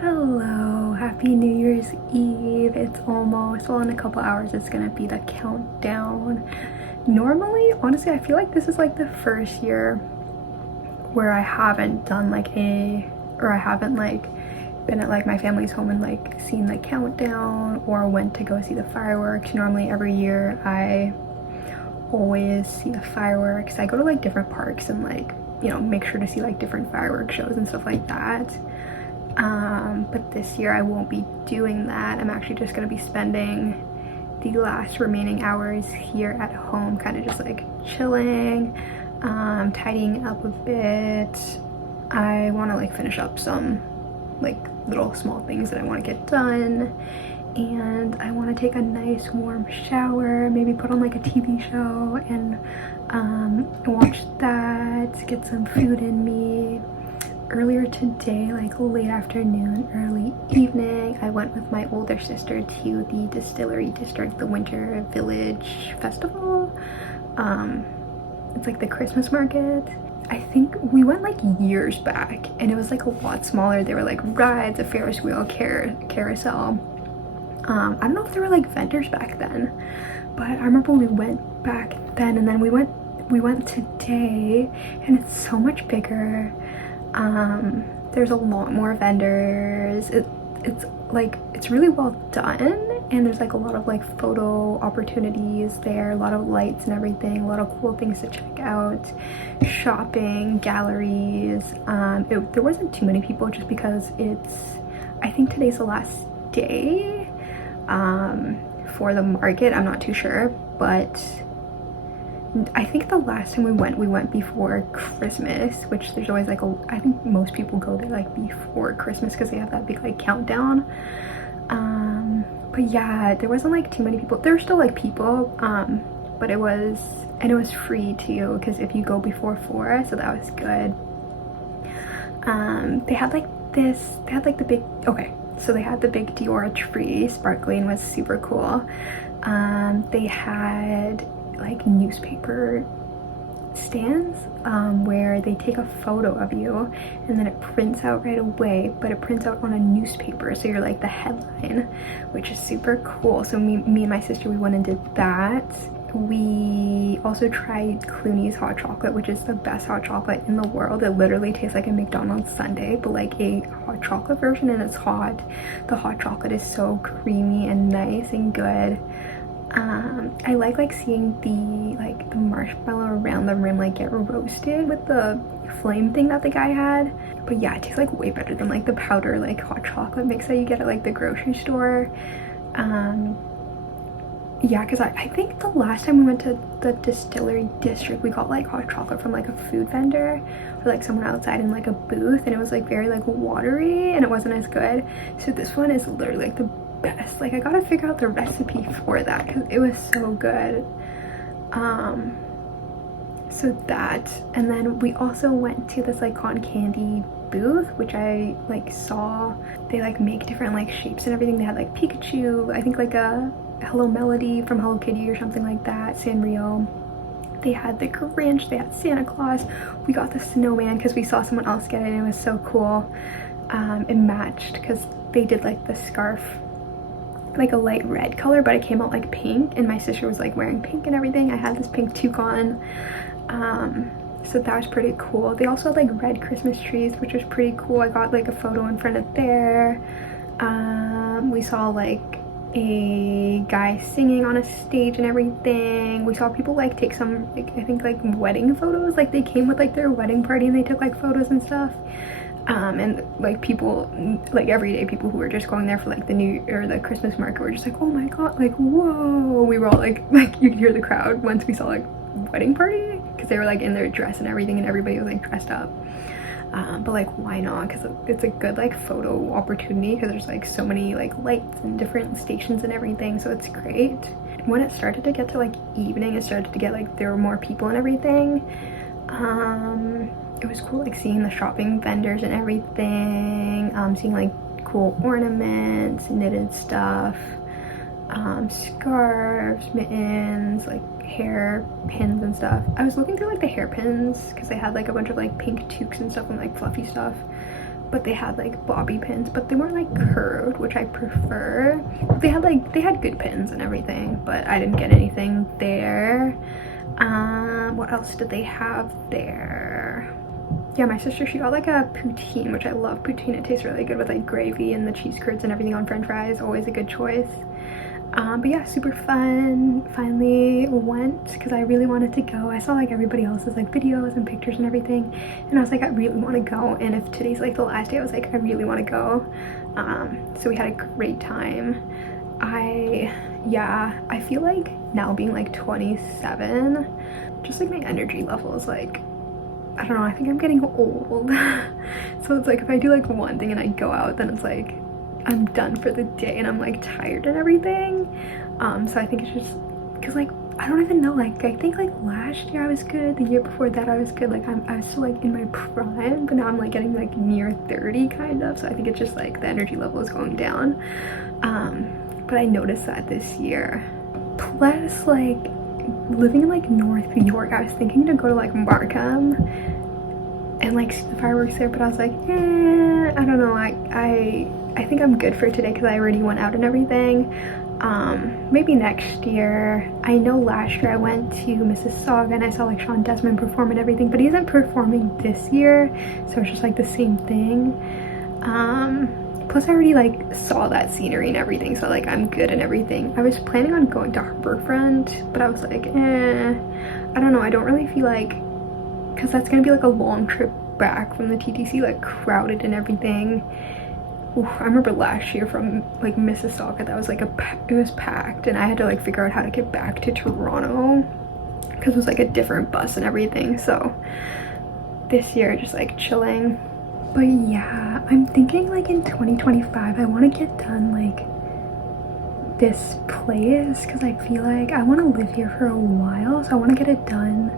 Hello, happy New Year's Eve. It's almost, well, in a couple hours it's gonna be the countdown. Normally, honestly, I feel like this is like the first year where I haven't done I haven't like been at like my family's home and like seen the countdown or went to go see the fireworks. Normally every year I always see the fireworks. I go to like different parks and like, make sure to see like different fireworks shows and stuff like that. But this year I won't be doing that. I'm actually just gonna be spending the last remaining hours here at home, kind of just like chilling, tidying up a bit. I want to like finish up some like little small things that I want to get done, and I want to take a nice warm shower, maybe put on like a TV show and watch that, get some food in me. Earlier today, like late afternoon, early evening, I went with my older sister to the Distillery District, the Winter Village Festival. It's like the Christmas market. I think we went like years back and it was like a lot smaller. There were like rides, a Ferris wheel, carousel. I don't know if there were like vendors back then, but I remember we went back then, and then we went today and it's so much bigger. There's a lot more vendors. It's really well done, and there's like a lot of like photo opportunities there, a lot of lights and everything, a lot of cool things to check out, shopping, galleries. There wasn't too many people just because I think today's the last day for the market. I'm not too sure, but I think the last time we went before Christmas, which there's always like I think most people go there like before Christmas because they have that big like countdown. But yeah, there wasn't like too many people. There were still like people, but it was free too because if you go before 4, so that was good. They had the big, okay, so they had the big Dior tree sparkling, was super cool. They had like newspaper stands where they take a photo of you and then it prints out right away, but it prints out on a newspaper, so you're like the headline, which is super cool. So me and my sister, we went and did that. We also tried Clooney's hot chocolate, which is the best hot chocolate in the world. It literally tastes like a McDonald's sundae, but like a hot chocolate version, and it's hot. The hot chocolate is so creamy and nice and good. I like seeing the marshmallow around the rim like get roasted with the flame thing that the guy had. But yeah, it tastes like way better than like the powder like hot chocolate mix that you get at like the grocery store. Yeah, because I think the last time we went to the Distillery District, we got like hot chocolate from like a food vendor or like someone outside in like a booth, and it was like very like watery and it wasn't as good. So this one is literally like the best. Like I gotta figure out the recipe for that because it was so good. So that, and then we also went to this like cotton candy booth, which I like saw they like make different like shapes and everything. They had like Pikachu, I think like a Hello Melody from Hello Kitty or something like that, Sanrio. They had the Grinch, they had Santa Claus. We got the snowman because we saw someone else get it and it was so cool. It matched because they did like the scarf like a light red color, but it came out like pink, and my sister was like wearing pink and everything. I had this pink toucan, so that was pretty cool. They also had like red Christmas trees, which was pretty cool. I got like a photo in front of there. We saw like a guy singing on a stage and everything. We saw people like take some like I think like wedding photos, like they came with like their wedding party and they took like photos and stuff. And like people, like everyday people who were just going there for like the Christmas market were just like, oh my god, like whoa. We were all like you could hear the crowd once we saw like wedding party, because they were like in their dress and everything and everybody was like dressed up. But like why not, because it's a good like photo opportunity because there's like so many like lights and different stations and everything, so it's great. When it started to get to like evening, it started to get like there were more people and everything. It was cool like seeing the shopping vendors and everything, seeing like cool ornaments, knitted stuff, scarves, mittens, like hair pins and stuff. I was looking through like the hairpins because they had like a bunch of like pink toques and stuff and like fluffy stuff, but they had like bobby pins, but they weren't like curved, which I prefer. They had good pins and everything, but I didn't get anything there. What else did they have there? Yeah, my sister, she got like a poutine, which I love poutine. It tastes really good with like gravy and the cheese curds and everything on french fries. Always a good choice. But yeah, super fun. Finally went because I really wanted to go. I saw like everybody else's like videos and pictures and everything, and I was like, I really want to go. And if today's like the last day, I was like, I really want to go. So we had a great time. I feel like now being like 27, just like my energy level is like, I don't know, I think I'm getting old. So it's like if I do like one thing and I go out, then it's like I'm done for the day and I'm like tired and everything. So I think it's just because like I don't even know, like I think like last year I was good, the year before that I was good, like I was still like in my prime, but now I'm like getting like near 30 kind of. So I think it's just like the energy level is going down. But I noticed that this year. Plus like living in like North New York, I was thinking to go to like Markham and like see the fireworks there, but I was like, I don't know, I think I'm good for today because I already went out and everything. Maybe next year. I know last year I went to Mississauga and I saw like Sean Desmond perform and everything, but he isn't performing this year, so it's just like the same thing. Plus I already like saw that scenery and everything, so like I'm good and everything. I was planning on going to Harbourfront, but I was like, I don't know, I don't really feel like, because that's gonna be like a long trip back from the TTC, like crowded and everything. Oof, I remember last year from like Mississauga, that was like it was packed, and I had to like figure out how to get back to Toronto because it was like a different bus and everything. So this year just like chilling. But yeah, I'm thinking like in 2025 I want to get done like this place because I feel like I want to live here for a while, so I want to get it done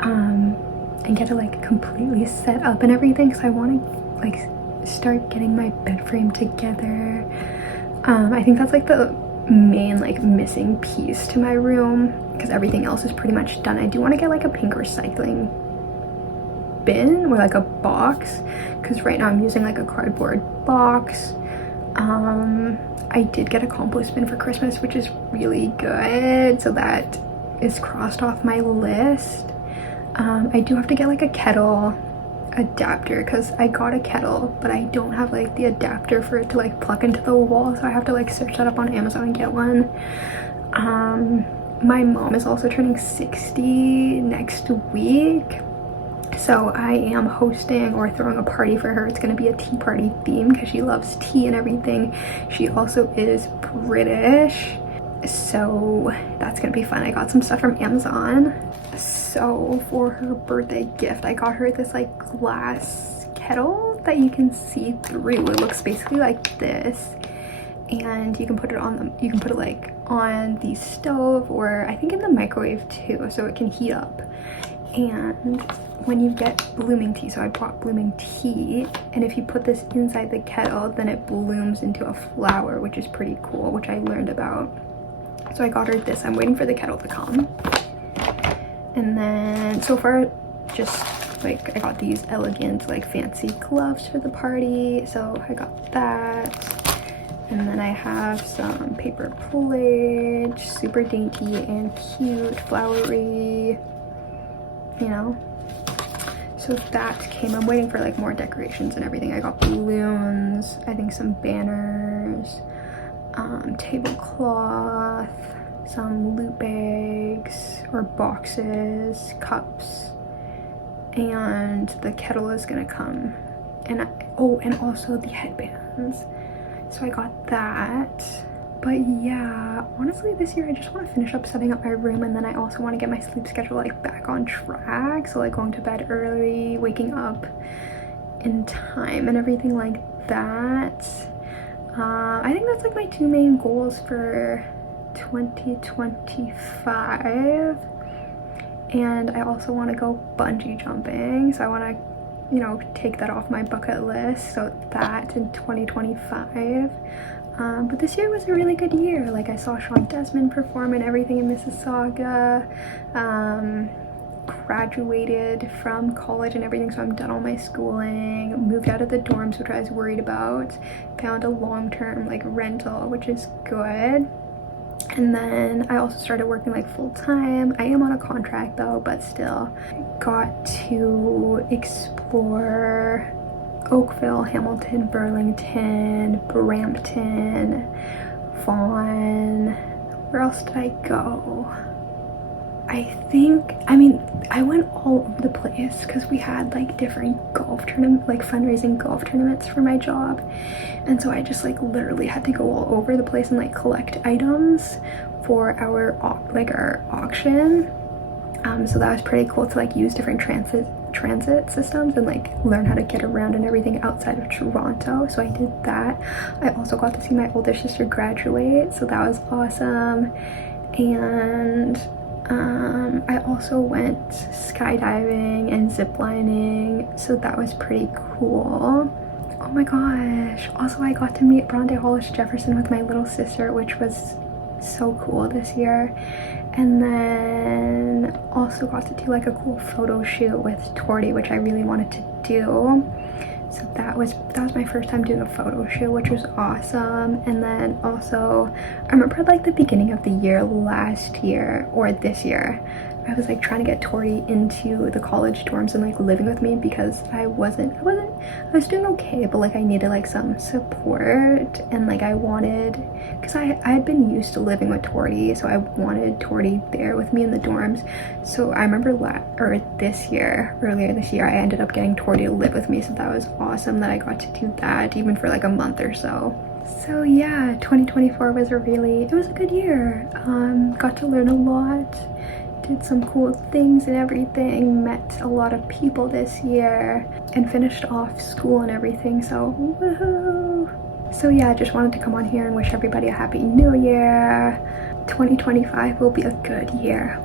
and get it like completely set up and everything. So I want to like start getting my bed frame together. I think that's like the main like missing piece to my room because everything else is pretty much done. I do want to get like a pink recycling bin or like a box because right now I'm using like a cardboard box. I did get a compost bin for Christmas, which is really good, so that is crossed off my list. I do have to get like a kettle adapter because I got a kettle but I don't have like the adapter for it to like plug into the wall, so I have to like search that up on Amazon and get one. My mom is also turning 60 next week, so I am hosting or throwing a party for her. It's going to be a tea party theme because she loves tea and everything. She also is British, so that's going to be fun. I got some stuff from Amazon. So for her birthday gift, I got her this like glass kettle that you can see through. It looks basically like this, and you can put it like on the stove or I think in the microwave too, so it can heat up. And when you get blooming tea, so I bought blooming tea, and if you put this inside the kettle, then it blooms into a flower, which is pretty cool, which I learned about. So I got her this. I'm waiting for the kettle to come. And then so far, just like I got these elegant like fancy gloves for the party, so I got that. And then I have some paper plate, super dainty and cute, flowery, you know. So that came. I'm waiting for like more decorations and everything. I got balloons, I think some banners, tablecloth, some loot bags or boxes, cups, and the kettle is gonna come. And and also the headbands. So I got that. But yeah, honestly this year I just want to finish up setting up my room, and then I also want to get my sleep schedule like back on track, so like going to bed early, waking up in time and everything like that. I think that's like my two main goals for 2025. And I also want to go bungee jumping, so I want to, you know, take that off my bucket list, so that in 2025. But this year was a really good year. Like I saw Sean Desmond perform and everything in Mississauga. graduated from college and everything, so I'm done all my schooling, moved out of the dorms, which I was worried about, found a long-term like rental, which is good. And then I also started working like full-time. I am on a contract though, but still got to explore Oakville, Hamilton, Burlington, Brampton, Vaughan. Where else did I go? I went all over the place because we had like different golf tournament, like fundraising golf tournaments for my job, and so I just like literally had to go all over the place and like collect items for our auction. So that was pretty cool to like use different transit systems and like learn how to get around and everything outside of Toronto. So I did that. I also got to see my older sister graduate, so that was awesome. And I also went skydiving and ziplining, so that was pretty cool. Oh my gosh, also I got to meet Bronte Hollis Jefferson with my little sister, which was so cool this year. And then also got to do like a cool photo shoot with Tori, which I really wanted to do. So that was my first time doing a photo shoot, which was awesome. And then also I remember like the beginning of the year last year or this year, I was like trying to get Tori into the college dorms and like living with me because I was doing okay, but like I needed like some support, and like I wanted, because I had been used to living with Tori, so I wanted Tori there with me in the dorms. So I remember earlier this year I ended up getting Tori to live with me, so that was awesome that I got to do that even for like a month or so. So yeah, 2024 was it was a good year. Got to learn a lot, did some cool things and everything, met a lot of people this year, and finished off school and everything, so woohoo! So yeah, I just wanted to come on here and wish everybody a happy new year. 2025 will be a good year.